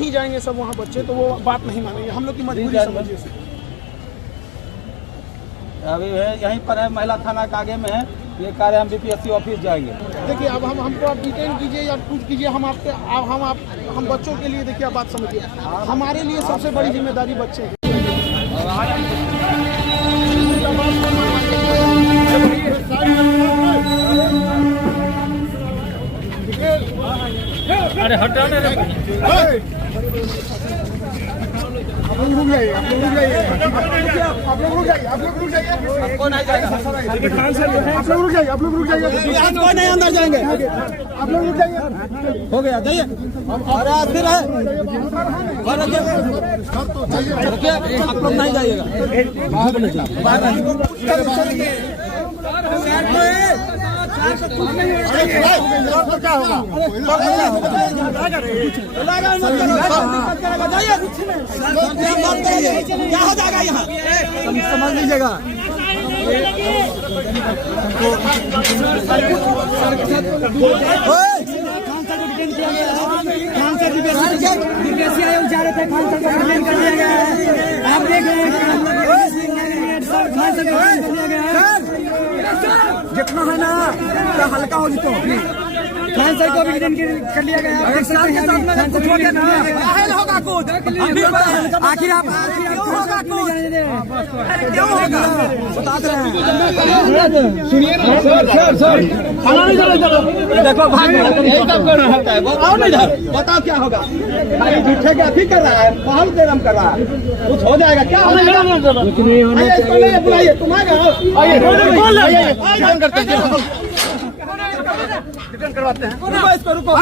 नहीं जाएंगे सब वहाँ बच्चे तो वो बात नहीं मानेंगे, हम लोग की मजबूरी समझिए। अभी है यहीं पर है, महिला थाना के आगे में है, ये कार्य हम बीपीएससी ऑफिस जाएंगे। देखिए अब हमको आप डिटेन कीजिए या कुछ कीजिए, हम बच्चों के लिए देखिए आप बात समझिए, हमारे लिए सबसे बड़ी जिम्मेदारी बच्चे हैं। अरे हटा रे आप लोग रुक जाइए, आप लोग रुक जाइए, आप लोग रुक जाइए, आप लोग रुक जाइए, कौन है जाएगा? आप लोग रुक जाइए, आप लोग रुक जाइए, आज कोई नहीं अंदर जाएंगे, आप लोग रुक जाइए, हो गया जाइए। अरे फिर है आप लोग नहीं जाइएगा, क्या होगा? क्या हो जाएगा यहाँ समझ लीजिएगा। बीपीएससी आयोग जा रहे थे, खान सर को डिटेन कर लिया गया है। आप देख रहे हैं खान सर को डिटेन कर लिया गया है। जितना है ना हल्का हो जितो खान सर को भी डिटेन कर लिया गया है। होगा कोर्ट आखिर आप क्यों होगा बता रहे हैं। सुनिए ना सर खाना नहीं देखो भाग बताओ नहीं बताओ क्या होगा। झूठे क्या ठीक कर रहा है, माहौल गरम कर रहा है, कुछ हो जाएगा क्या होगा? बुलाइए तुम आएगा, रिटर्न करवाते हैं। रुको